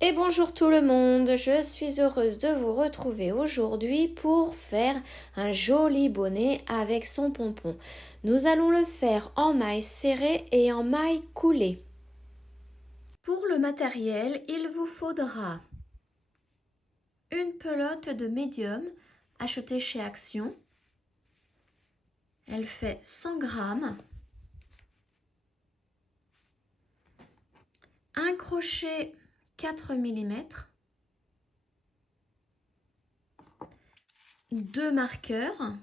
Et bonjour tout le monde, je suis heureuse de vous retrouver aujourd'hui pour faire un joli bonnet avec son pompon. Nous allons le faire en maille serrée et en maille coulée. Pour le matériel, il vous faudra une pelote de médium achetée chez Action. Elle fait 100 grammes. Un crochet 4 mm. 2 marqueurs.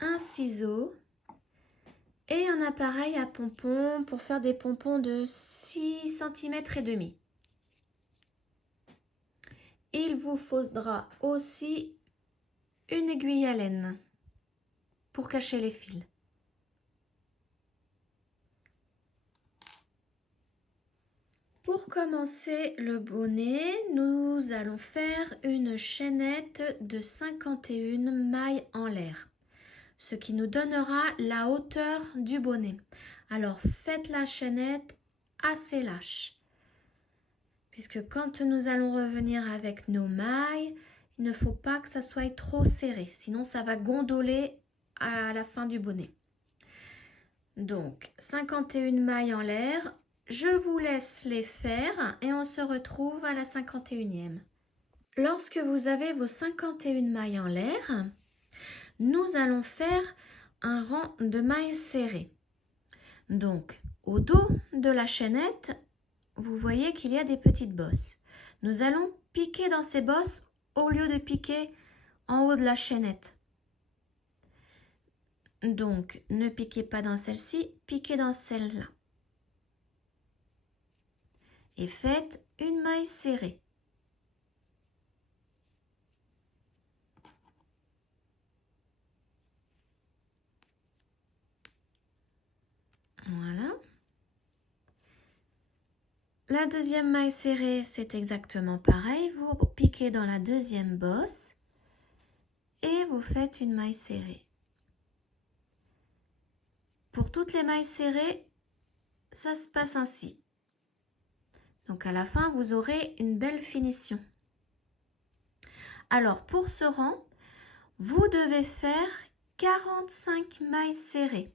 Un ciseau. Et un appareil à pompons pour faire des pompons de 6 cm et demi. Il vous faudra aussi une aiguille à laine pour cacher les fils. Pour commencer le bonnet, nous allons faire une chaînette de 51 mailles en l'air, ce qui nous donnera la hauteur du bonnet. Alors faites la chaînette assez lâche, puisque quand nous allons revenir avec nos mailles, il ne faut pas que ça soit trop serré, sinon ça va gondoler à la fin du bonnet. Donc 51 mailles en l'air, je vous laisse les faire et on se retrouve à la 51e. Lorsque vous avez vos 51 mailles en l'air, nous allons faire un rang de mailles serrées. Donc au dos de la chaînette, vous voyez qu'il y a des petites bosses. Nous allons piquer dans ces bosses au lieu de piquer en haut de la chaînette. Donc, ne piquez pas dans celle-ci, piquez dans celle-là. Et faites une maille serrée. Voilà. La deuxième maille serrée, c'est exactement pareil. Vous piquez dans la deuxième bosse et vous faites une maille serrée. Pour toutes les mailles serrées, ça se passe ainsi. Donc à la fin, vous aurez une belle finition. Alors pour ce rang, vous devez faire 45 mailles serrées.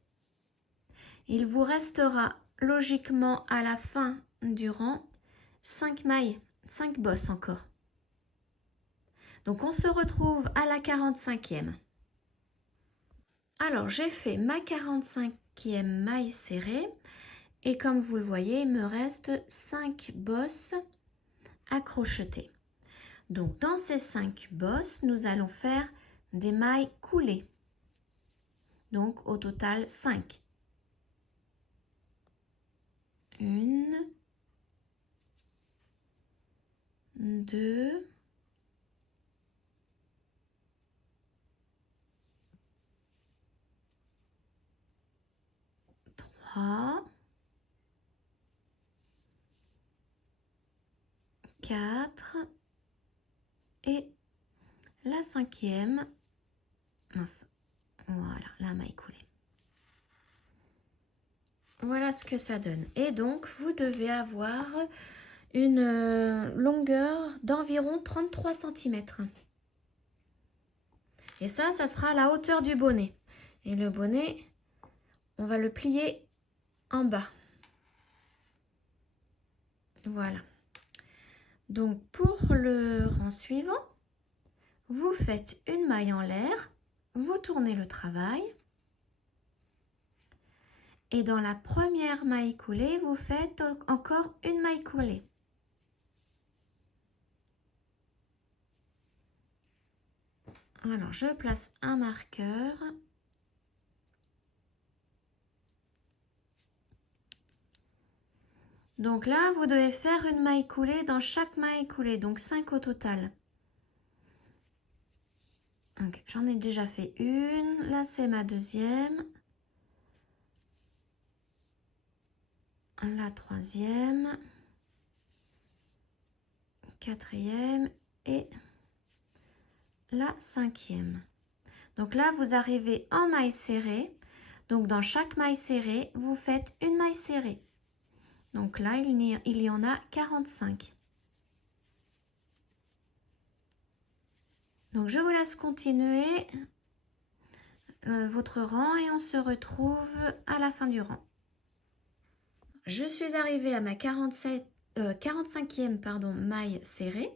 Il vous restera logiquement à la fin du rang 5 mailles, 5 bosses encore. Donc on se retrouve à la 45e. Alors j'ai fait ma 45e maille serrée et comme vous le voyez, il me reste 5 bosses à crocheter. Donc dans ces 5 bosses, nous allons faire des mailles coulées. Donc au total 5. 1, 2, 3, 4 et la 5e. Mince. Voilà, la maille coulée. Voilà ce que ça donne. Et donc, vous devez avoir une longueur d'environ 33 cm. Et ça sera la hauteur du bonnet. Et le bonnet, on va le plier en bas. Voilà. Donc, pour le rang suivant, vous faites une maille en l'air, vous tournez le travail. Et dans la première maille coulée, vous faites encore une maille coulée. Alors, je place un marqueur. Donc là, vous devez faire une maille coulée dans chaque maille coulée, donc 5 au total. Okay, j'en ai déjà fait une, là c'est ma deuxième. La troisième. Quatrième et la 5e. Donc là, vous arrivez en maille serrée. Donc dans chaque maille serrée, vous faites une maille serrée. Donc là, il y en a 45. Donc je vous laisse continuer votre rang et on se retrouve à la fin du rang. Je suis arrivée à ma 45e maille serrée.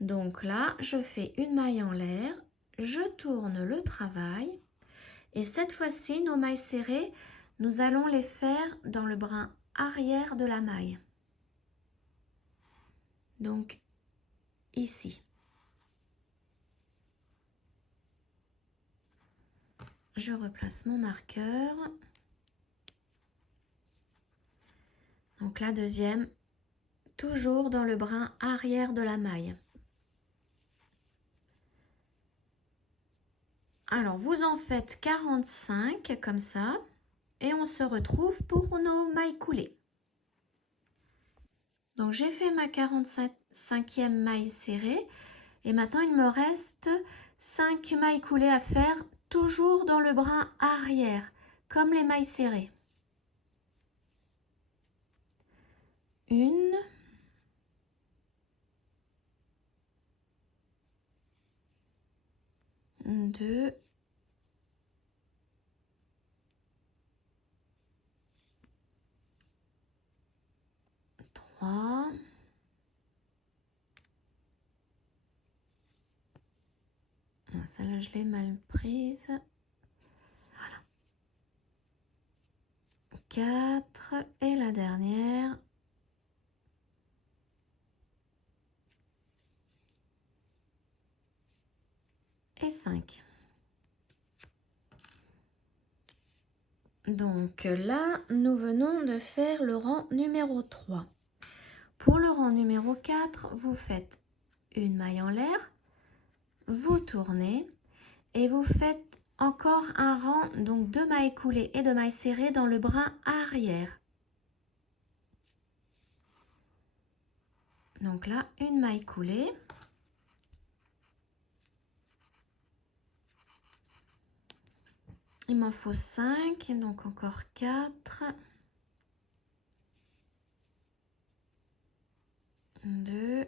Donc là, je fais une maille en l'air, je tourne le travail et cette fois-ci, nos mailles serrées, nous allons les faire dans le brin arrière de la maille. Donc ici. Je replace mon marqueur. Donc la deuxième, toujours dans le brin arrière de la maille. Alors vous en faites 45 comme ça et on se retrouve pour nos mailles coulées. Donc j'ai fait ma 45e maille serrée et maintenant il me reste 5 mailles coulées à faire, toujours dans le brin arrière, comme les mailles serrées. Une, deux, trois, celle-là je l'ai mal prise. Voilà. 4 et la dernière. Et 5. Donc là, nous venons de faire le rang numéro 3. Pour le rang numéro 4, vous faites une maille en l'air, vous tournez et vous faites encore un rang donc de mailles coulées et de mailles serrées dans le brin arrière. Donc là, une maille coulée. Il m'en faut 5, donc encore 4. 2,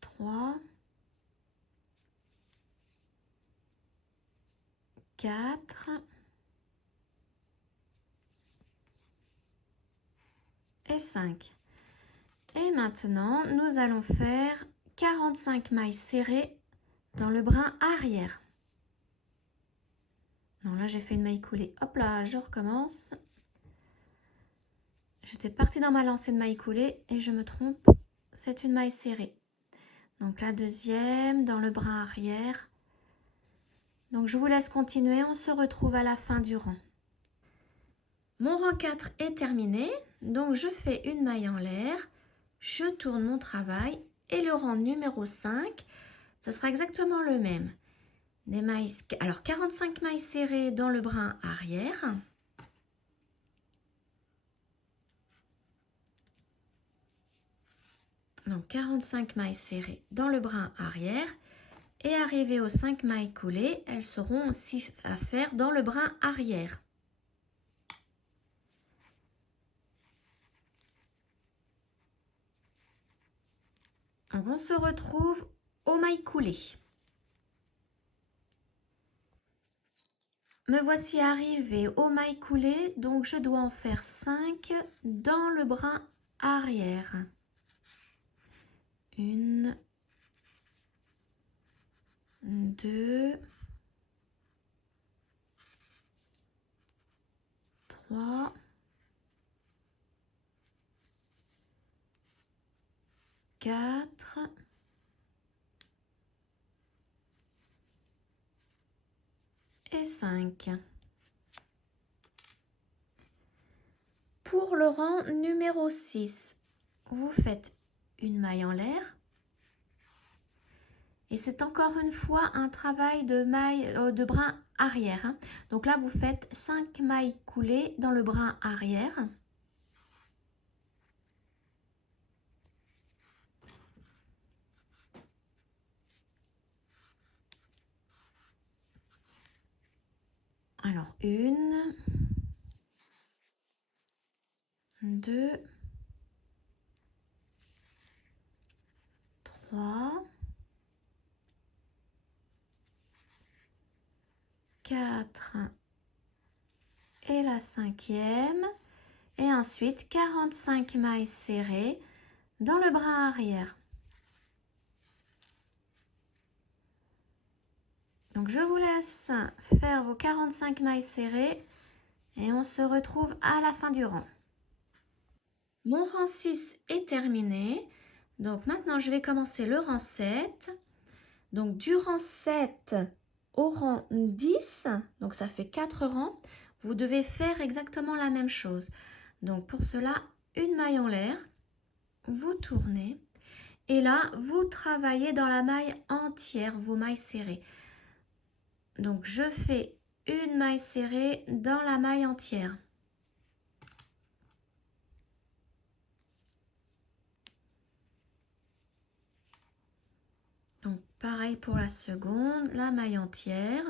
3, 4 et 5. Et maintenant, nous allons faire 45 mailles serrées dans le brin arrière. Non, là j'ai fait une maille coulée. Hop là, je recommence. J'étais partie dans ma lancée de maille coulée et je me trompe. C'est une maille serrée. Donc la deuxième dans le brin arrière. Donc je vous laisse continuer. On se retrouve à la fin du rang. Mon rang 4 est terminé. Donc je fais une maille en l'air. Je tourne mon travail. Et le rang numéro 5, ce sera exactement le même. Des mailles, alors 45 mailles serrées dans le brin arrière. Donc 45 mailles serrées dans le brin arrière. Et arrivé aux 5 mailles coulées, elles seront aussi à faire dans le brin arrière. Donc on se retrouve aux mailles coulées. Me voici arrivée aux mailles coulées, donc je dois en faire 5 dans le brin arrière. 1, 2, 3, 4 et 5. Pour le rang numéro 6, vous faites une maille en l'air. Et c'est encore une fois un travail de maille de brin arrière. Donc là, vous faites 5 mailles coulées dans le brin arrière. Alors, 1, 2, 3, 4 et la 5e. Et ensuite 45 mailles serrées dans le brin arrière. Donc je vous laisse faire vos 45 mailles serrées et on se retrouve à la fin du rang. Mon rang 6 est terminé. Donc maintenant je vais commencer le rang 7. Donc du rang 7 au rang 10, donc ça fait 4 rangs, vous devez faire exactement la même chose. Donc pour cela, une maille en l'air, vous tournez et là vous travaillez dans la maille entière, vos mailles serrées. Donc je fais une maille serrée dans la maille entière. Donc pareil pour la seconde, la maille entière.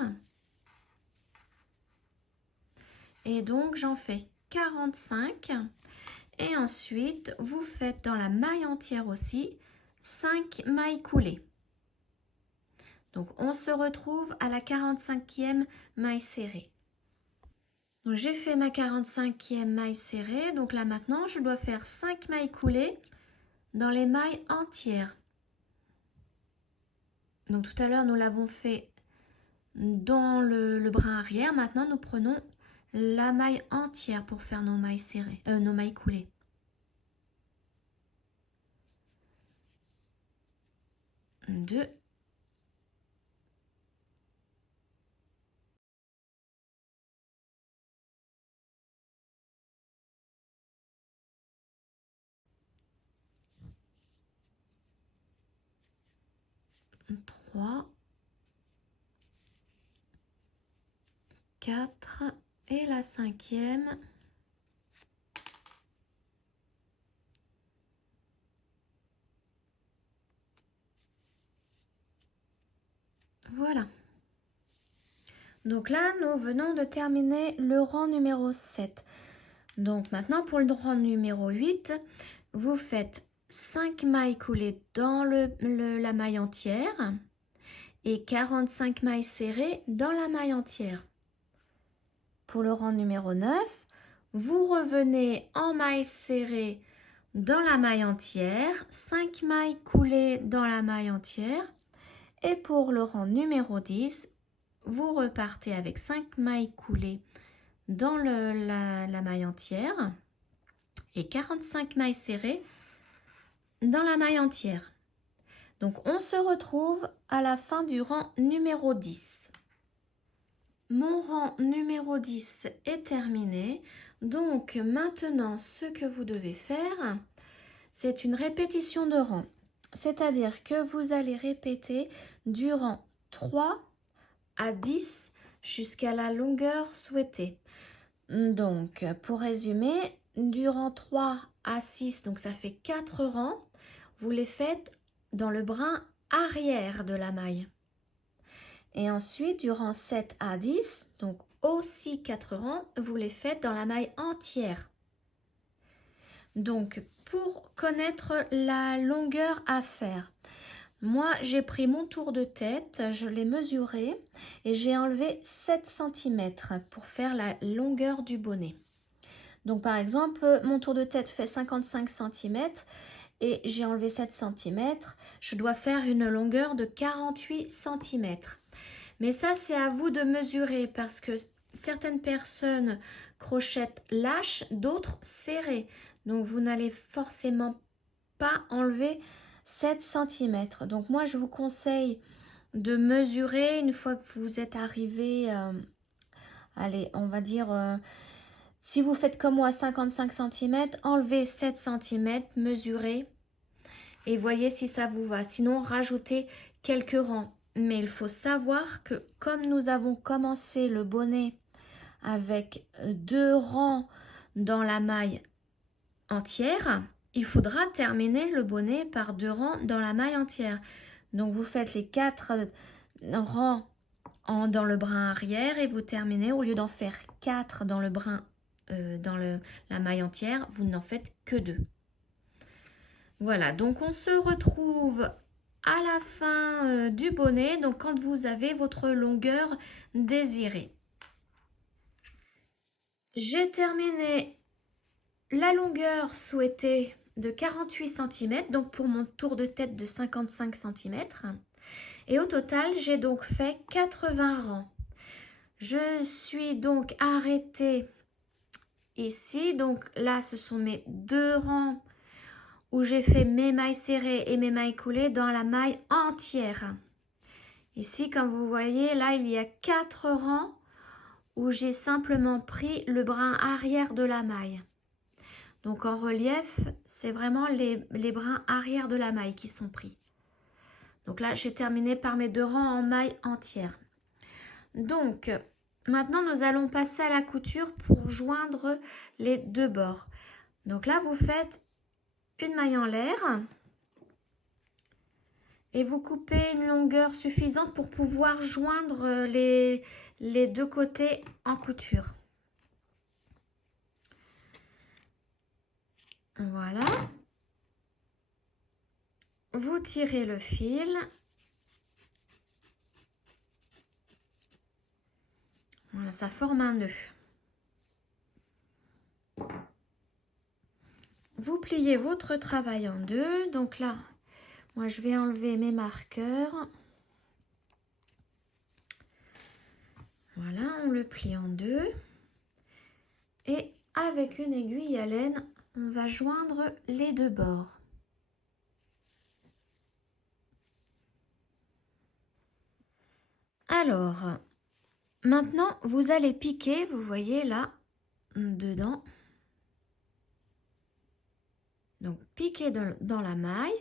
Et donc j'en fais 45 et ensuite vous faites dans la maille entière aussi 5 mailles coulées. Donc on se retrouve à la 45e maille serrée. Donc j'ai fait ma 45e maille serrée, donc là maintenant je dois faire 5 mailles coulées dans les mailles entières. Donc tout à l'heure nous l'avons fait dans le brin arrière, maintenant nous prenons la maille entière pour faire nos mailles serrées, nos mailles coulées. Deux. Trois. 4 et la 5e. Voilà. Donc là, nous venons de terminer le rang numéro 7. Donc maintenant, pour le rang numéro 8, vous faites 5 mailles coulées dans la maille entière et 45 mailles serrées dans la maille entière. Pour le rang numéro 9, vous revenez en maille serrée dans la maille entière, 5 mailles coulées dans la maille entière. Et pour le rang numéro 10, vous repartez avec 5 mailles coulées dans la maille entière et 45 mailles serrées dans la maille entière. Donc on se retrouve à la fin du rang numéro 10. Mon rang numéro 10 est terminé. Donc maintenant, ce que vous devez faire, c'est une répétition de rang. C'est-à-dire que vous allez répéter du rang 3 à 10 jusqu'à la longueur souhaitée. Donc, pour résumer, du rang 3 à 6, donc ça fait 4 rangs, vous les faites dans le brin arrière de la maille. Et ensuite, du rang 7 à 10, donc aussi 4 rangs, vous les faites dans la maille entière. Donc, pour connaître la longueur à faire, moi, j'ai pris mon tour de tête, je l'ai mesuré et j'ai enlevé 7 cm pour faire la longueur du bonnet. Donc, par exemple, mon tour de tête fait 55 cm et j'ai enlevé 7 cm. Je dois faire une longueur de 48 cm. Mais ça, c'est à vous de mesurer parce que certaines personnes crochettent lâche, d'autres serrées. Donc, vous n'allez forcément pas enlever 7 cm. Donc, moi, je vous conseille de mesurer une fois que vous êtes arrivé, allez, on va dire, si vous faites comme moi 55 cm, enlevez 7 cm, mesurez et voyez si ça vous va. Sinon, rajoutez quelques rangs. Mais il faut savoir que comme nous avons commencé le bonnet avec 2 rangs dans la maille entière, il faudra terminer le bonnet par 2 rangs dans la maille entière. Donc vous faites les 4 rangs dans le brin arrière et vous terminez, au lieu d'en faire 4 dans le brin dans la maille entière, vous n'en faites que 2. Voilà, donc on se retrouve à la fin du bonnet, donc quand vous avez votre longueur désirée. J'ai terminé la longueur souhaitée de 48 cm, donc pour mon tour de tête de 55 cm. Et au total, j'ai donc fait 80 rangs. Je suis donc arrêtée ici. Donc là, ce sont mes 2 rangs où j'ai fait mes mailles serrées et mes mailles coulées dans la maille entière. Ici, comme vous voyez, là, il y a 4 rangs où j'ai simplement pris le brin arrière de la maille. Donc en relief, c'est vraiment les brins arrière de la maille qui sont pris. Donc là, j'ai terminé par mes 2 rangs en maille entière. Donc, maintenant, nous allons passer à la couture pour joindre les 2 bords. Donc là, vous faites une maille en l'air et vous coupez une longueur suffisante pour pouvoir joindre les 2 côtés en couture. Voilà. Vous tirez le fil. Voilà, ça forme un nœud. Vous pliez votre travail en 2. Donc là, moi je vais enlever mes marqueurs. Voilà, on le plie en 2. Et avec une aiguille à laine, on va joindre les 2 bords. Alors, maintenant, vous allez piquer, vous voyez là, dedans. Donc, piquez dans la maille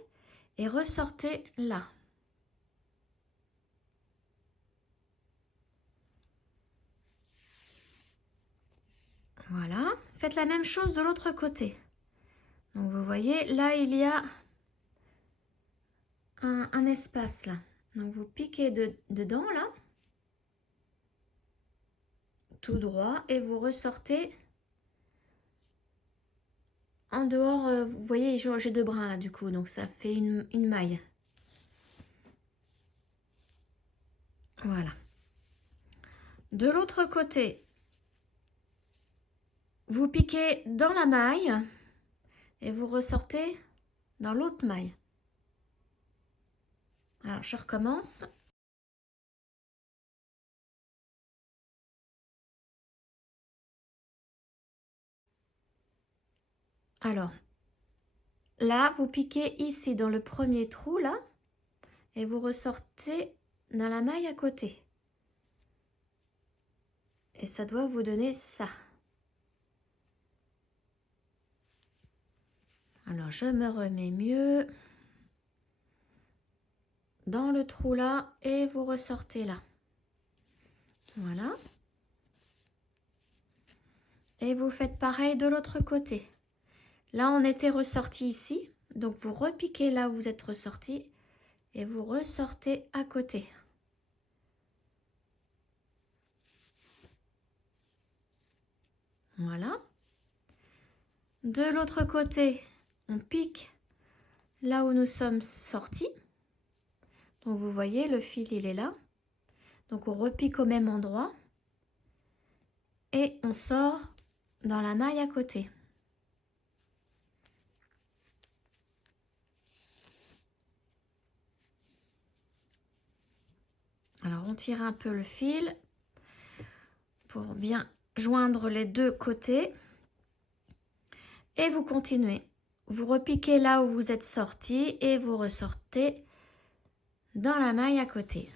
et ressortez là. Voilà. Faites la même chose de l'autre côté. Donc, vous voyez, là, il y a un espace là. Donc, vous piquez dedans là. Tout droit et vous ressortez en dehors. Vous voyez, j'ai 2 brins là du coup, donc ça fait une maille. Voilà. De l'autre côté, vous piquez dans la maille et vous ressortez dans l'autre maille. Alors, je recommence. Alors, là, vous piquez ici dans le premier trou, là, et vous ressortez dans la maille à côté. Et ça doit vous donner ça. Alors, je me remets mieux dans le trou là et vous ressortez là. Voilà. Et vous faites pareil de l'autre côté. Là, on était ressorti ici. Donc, vous repiquez là où vous êtes ressorti et vous ressortez à côté. Voilà. De l'autre côté, on pique là où nous sommes sortis. Donc, vous voyez, le fil, il est là. Donc, on repique au même endroit. Et on sort dans la maille à côté. Alors, on tire un peu le fil pour bien joindre les 2 côtés. Et vous continuez. Vous repiquez là où vous êtes sorti et vous ressortez dans la maille à côté.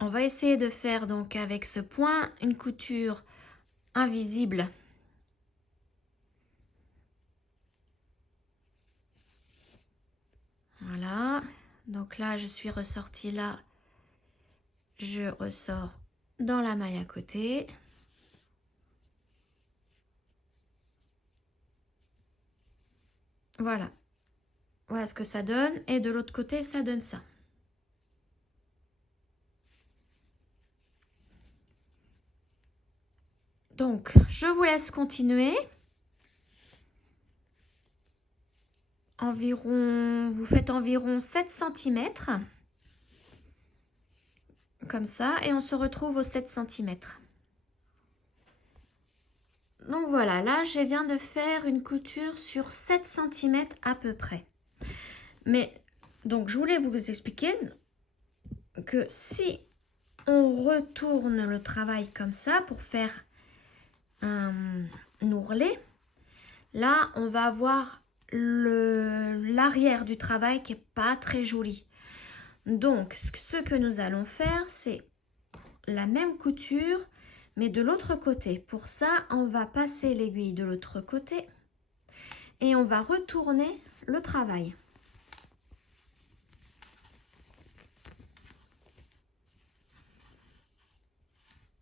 On va essayer de faire donc avec ce point une couture invisible. Voilà. Donc là, je suis ressortie là. Je ressors dans la maille à côté. Voilà. Voilà ce que ça donne. Et de l'autre côté, ça donne ça. Donc, je vous laisse continuer. Vous faites environ 7 cm. Comme ça. Et on se retrouve aux 7 cm. Donc voilà, là, je viens de faire une couture sur 7 cm à peu près. Mais, donc, je voulais vous expliquer que si on retourne le travail comme ça pour faire un ourlet, là, on va avoir l'arrière du travail qui n'est pas très joli. Donc, ce que nous allons faire, c'est la même couture, mais de l'autre côté. Pour ça, on va passer l'aiguille de l'autre côté et on va retourner le travail.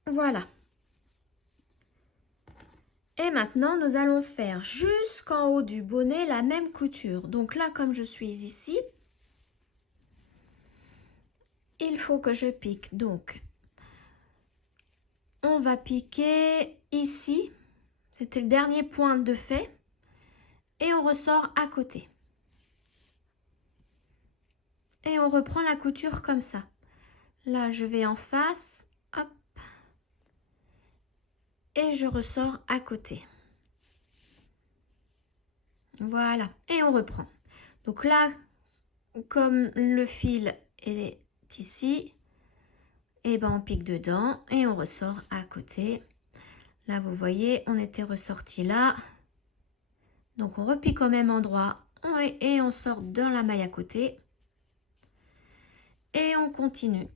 Voilà. Et maintenant, nous allons faire jusqu'en haut du bonnet la même couture. Donc là, comme je suis ici, il faut que je pique. Donc, on va piquer ici. C'était le dernier point de fait. Et on ressort à côté. Et on reprend la couture comme ça. Là, je vais en face. Hop. Et je ressors à côté. Voilà. Et on reprend. Donc là, comme le fil est ici, et ben on pique dedans et on ressort à côté. Là, vous voyez, on était ressorti là. Donc, on repique au même endroit et on sort dans la maille à côté. Et on continue.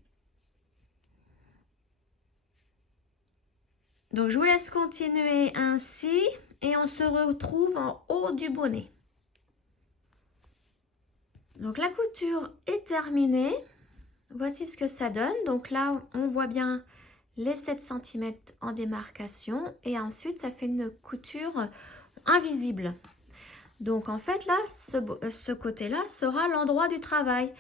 Donc, je vous laisse continuer ainsi et on se retrouve en haut du bonnet. Donc, la couture est terminée. Voici ce que ça donne. Donc là, on voit bien les 7 cm en démarcation et ensuite, ça fait une couture invisible. Donc, en fait, là, ce côté-là sera l'endroit du travail.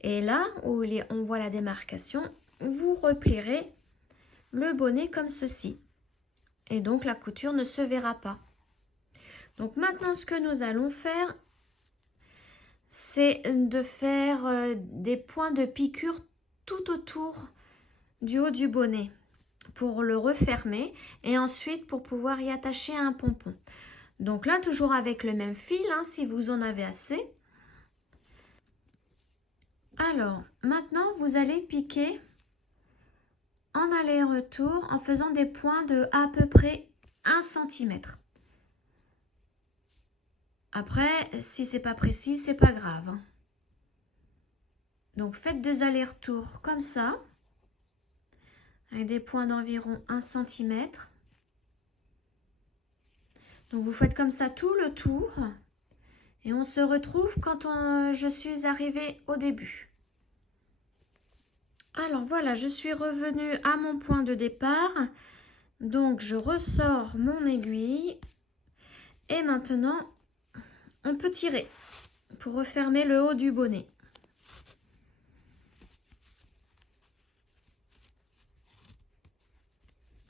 Et là, où on voit la démarcation, vous replierez le bonnet comme ceci. Et donc, la couture ne se verra pas. Donc, maintenant, ce que nous allons faire, c'est de faire des points de piqûre tout autour du haut du bonnet pour le refermer et ensuite pour pouvoir y attacher un pompon. Donc là, toujours avec le même fil, hein, si vous en avez assez. Alors, maintenant, vous allez piquer en aller-retour en faisant des points de à peu près 1 cm. Après, si c'est pas précis, c'est pas grave. Donc, faites des allers-retours comme ça, avec des points d'environ 1 cm. Donc, vous faites comme ça tout le tour. Et on se retrouve quand je suis arrivée au début. Alors, voilà, je suis revenue à mon point de départ. Donc, je ressors mon aiguille. Et maintenant, on peut tirer pour refermer le haut du bonnet.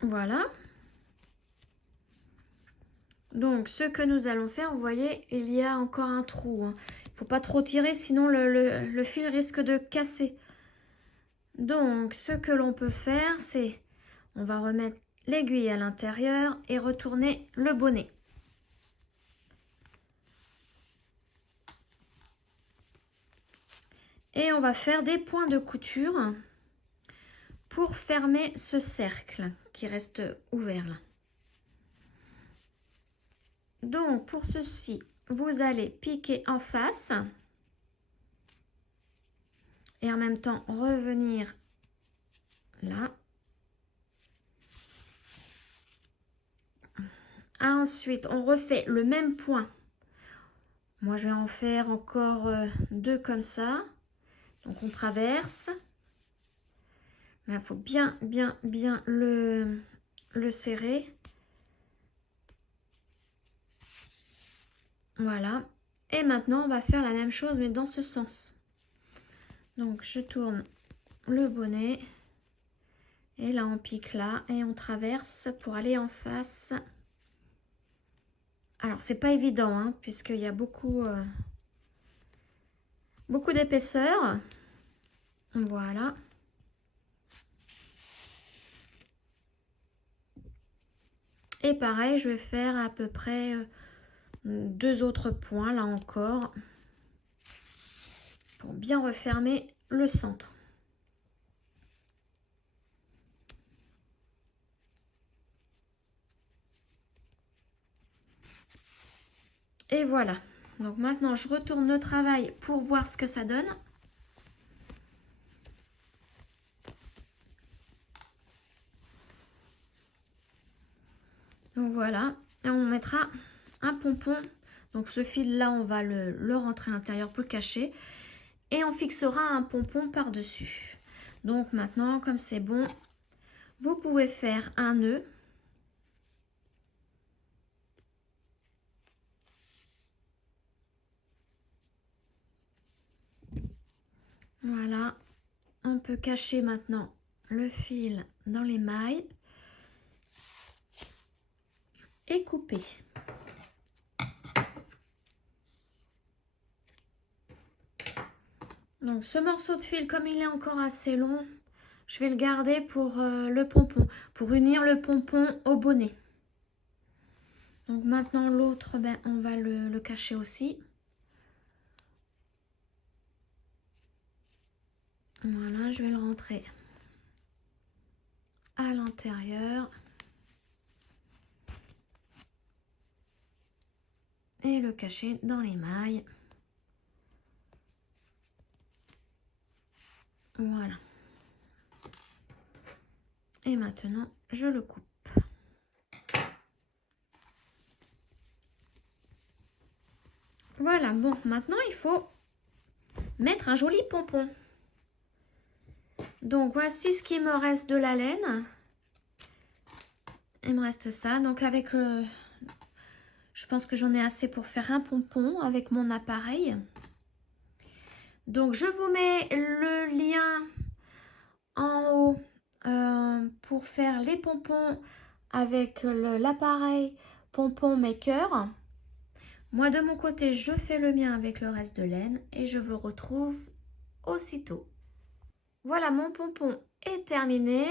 Voilà. Donc, ce que nous allons faire, vous voyez, il y a encore un trou. Il ne faut pas trop tirer, sinon le fil risque de casser. Donc, ce que l'on peut faire, c'est, on va remettre l'aiguille à l'intérieur et retourner le bonnet. Et on va faire des points de couture pour fermer ce cercle qui reste ouvert là. Donc, pour ceci, vous allez piquer en face et en même temps revenir là. Ensuite, on refait le même point. Moi, je vais en faire encore 2 comme ça. Donc, on traverse. Il faut bien le serrer. Voilà. Et maintenant, on va faire la même chose, mais dans ce sens. Donc, je tourne le bonnet. Et là, on pique là et on traverse pour aller en face. Alors, c'est pas évident, hein, puisqu'il y a beaucoup d'épaisseur. Voilà. Et pareil, je vais faire à peu près 2 autres points, là encore, pour bien refermer le centre. Et voilà. Donc maintenant, je retourne le travail pour voir ce que ça donne. Donc voilà. Et on mettra un pompon. Donc ce fil-là, on va le rentrer à l'intérieur pour le cacher. Et on fixera un pompon par-dessus. Donc maintenant, comme c'est bon, vous pouvez faire un nœud. Voilà. On peut cacher maintenant le fil dans les mailles et couper. Donc ce morceau de fil, comme il est encore assez long, je vais le garder pour le pompon, pour unir le pompon au bonnet. Donc maintenant l'autre, ben, on va le cacher aussi. Voilà, je vais le rentrer à l'intérieur. Et le cacher dans les mailles. Voilà. Et maintenant, je le coupe. Voilà, bon, maintenant il faut mettre un joli pompon. Donc voici ce qui me reste de la laine. Il me reste ça. Donc avec je pense que j'en ai assez pour faire un pompon avec mon appareil. Donc je vous mets le lien en haut pour faire les pompons avec l'appareil Pompon Maker. Moi de mon côté, je fais le mien avec le reste de laine et je vous retrouve aussitôt. Voilà, mon pompon est terminé.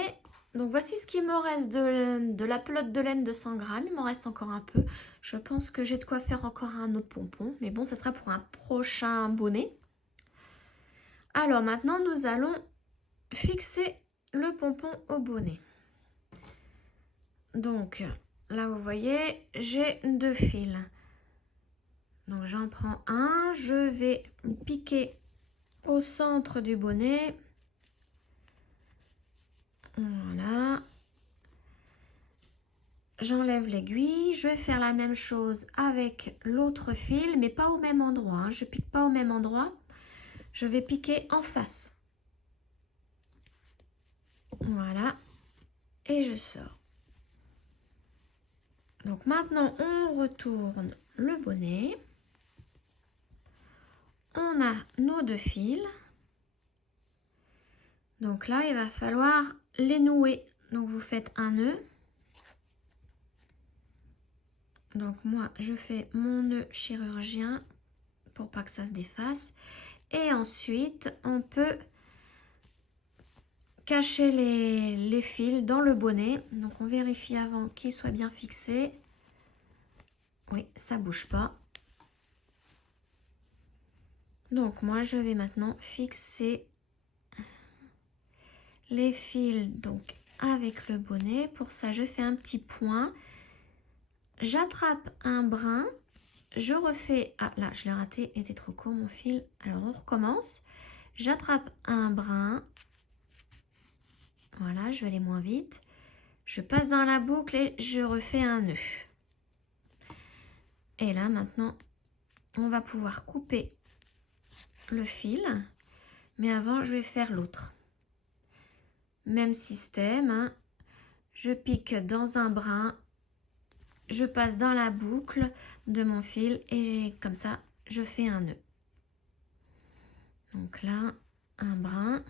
Donc voici ce qui me reste de la pelote de laine de 100 grammes. Il m'en reste encore un peu. Je pense que j'ai de quoi faire encore un autre pompon. Mais bon, ça sera pour un prochain bonnet. Alors maintenant, nous allons fixer le pompon au bonnet. Donc là, vous voyez, j'ai 2 fils. Donc j'en prends un. Je vais piquer au centre du bonnet. Voilà. J'enlève l'aiguille. Je vais faire la même chose avec l'autre fil, mais pas au même endroit. Hein. Je pique pas au même endroit. Je vais piquer en face. Voilà. Et je sors. Donc maintenant, on retourne le bonnet. On a nos 2 fils. Donc là, il va falloir les nouer. Donc vous faites un nœud. Donc moi, je fais mon nœud chirurgien pour pas que ça se défasse. Et ensuite, on peut cacher les fils dans le bonnet. Donc on vérifie avant qu'il soit bien fixé. Oui, ça bouge pas. Donc moi, je vais maintenant fixer les fils donc avec le bonnet. Pour ça, je fais un petit point. J'attrape un brin. Je refais... Ah là, je l'ai raté, il était trop court mon fil. Alors on recommence. J'attrape un brin. Voilà, je vais aller moins vite. Je passe dans la boucle et je refais un nœud. Et là maintenant, on va pouvoir couper le fil. Mais avant, je vais faire l'autre. Même système. Hein. Je pique dans un brin. Je passe dans la boucle de mon fil et comme ça, je fais un nœud. Donc là, un brin.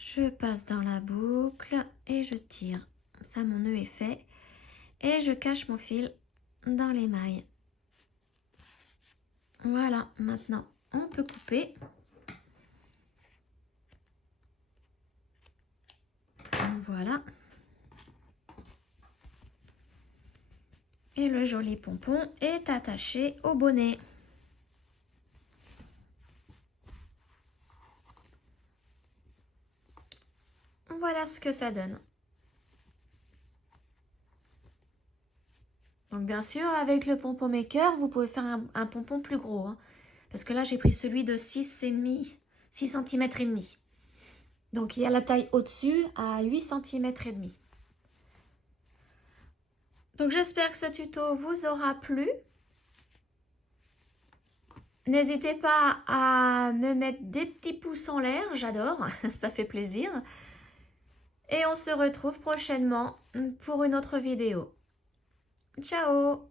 Je passe dans la boucle et je tire. Ça, mon nœud est fait. Et je cache mon fil dans les mailles. Voilà, maintenant on peut couper. Voilà. Et le joli pompon est attaché au bonnet. Voilà ce que ça donne. Donc bien sûr, avec le pompon maker, vous pouvez faire un pompon plus gros. Hein, parce que là, j'ai pris celui de 6,5, 6 cm et demi. Donc il y a la taille au-dessus à 8 cm et demi. Donc j'espère que ce tuto vous aura plu. N'hésitez pas à me mettre des petits pouces en l'air, j'adore, ça fait plaisir. Et on se retrouve prochainement pour une autre vidéo. Ciao!